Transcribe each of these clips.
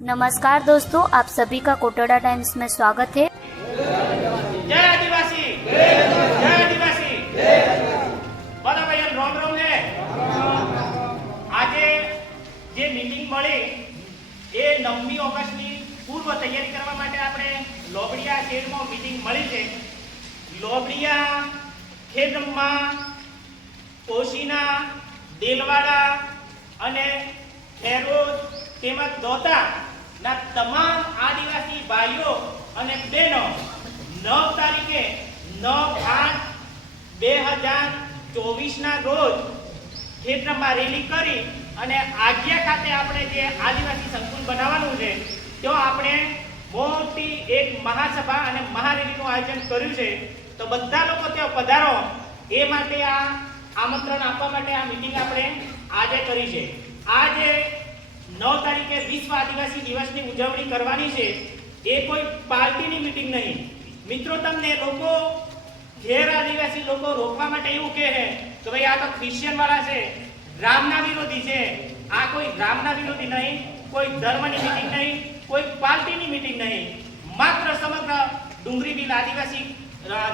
नमस्कार दोस्तों आप सभी का कोटड़ा टाइम्स में स्वागत है જય આદિવાસી જય આદિવાસી બોલો ભાઈ એમ રોમ રોમ છે આજે જે મીટિંગ મળી એ નવમી ઓગસ્ટની પૂર્વ તૈયારી કરવા માટે આપણે લોબડિયા શહેરમાં મીટિંગ મળી છે લોબડિયા ખેડમાં ઓશીના દેલવાડા અને ખેરોદ તેમજ દોતાના તમામ આદિવાસી ભાઈઓ અને બહેનો નવ તારીખે નવ આઠ બે હજાર ચોવીસના રોજ ક્ષેત્રમાં રેલી કરી અને આજ્ઞા ખાતે આપણે જે આદિવાસી સંકુલ બનાવવાનું છે, તો આપણે મોટી એક મહાસભા અને મહારેલીનું આયોજન કર્યું છે. તો બધા લોકો ત્યાં પધારો. એ માટે આ આમંત્રણ આપવા માટે આ મિટિંગ આપણે આજે કરી છે. આજે નવ તારીખે વિશ્વ આદિવાસી દિવસની ઉજવણી કરવાની છે, એ કોઈ પાર્ટીની મીટિંગ નહીં. મિત્રો, તમને લોકો, ઘેર આદિવાસી લોકો રોકવા માટે એવું કહે છે કે ભાઈ આ તો ક્રિશ્ચિયન વાળા છે, રામના વિરોધી છે. આ કોઈ રામના વિરોધી નહીં, કોઈ ધર્મની મીટિંગ નહીં, કોઈ પાર્ટીની મીટિંગ નહીં. માત્ર સમગ્ર ડુંગરી બિલ આદિવાસી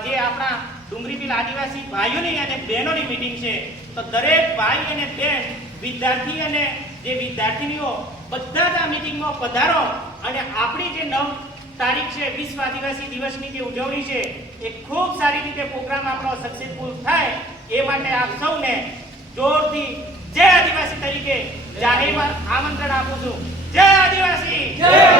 જે આપણા ડુંગરી બિલ આદિવાસી ભાઈઓની અને બહેનોની મીટિંગ છે, તો દરેક ભાઈ અને બહેન વિદ્યાર્થી અને જે વિદ્યાર્થીનીઓ બધા જ આ મિટિંગમાં પધારો અને આપણી જે નવ તારીખ છે, વિશ્વ આદિવાસી દિવસની જે ઉજવણી છે, એ ખૂબ સારી રીતે પ્રોગ્રામ આપણો સક્સેસફુલ થાય એ માટે આપ સૌને જોરથી જય આદિવાસી તરીકે જાહેરમાં આમંત્રણ આપું છું. જય આદિવાસી! જય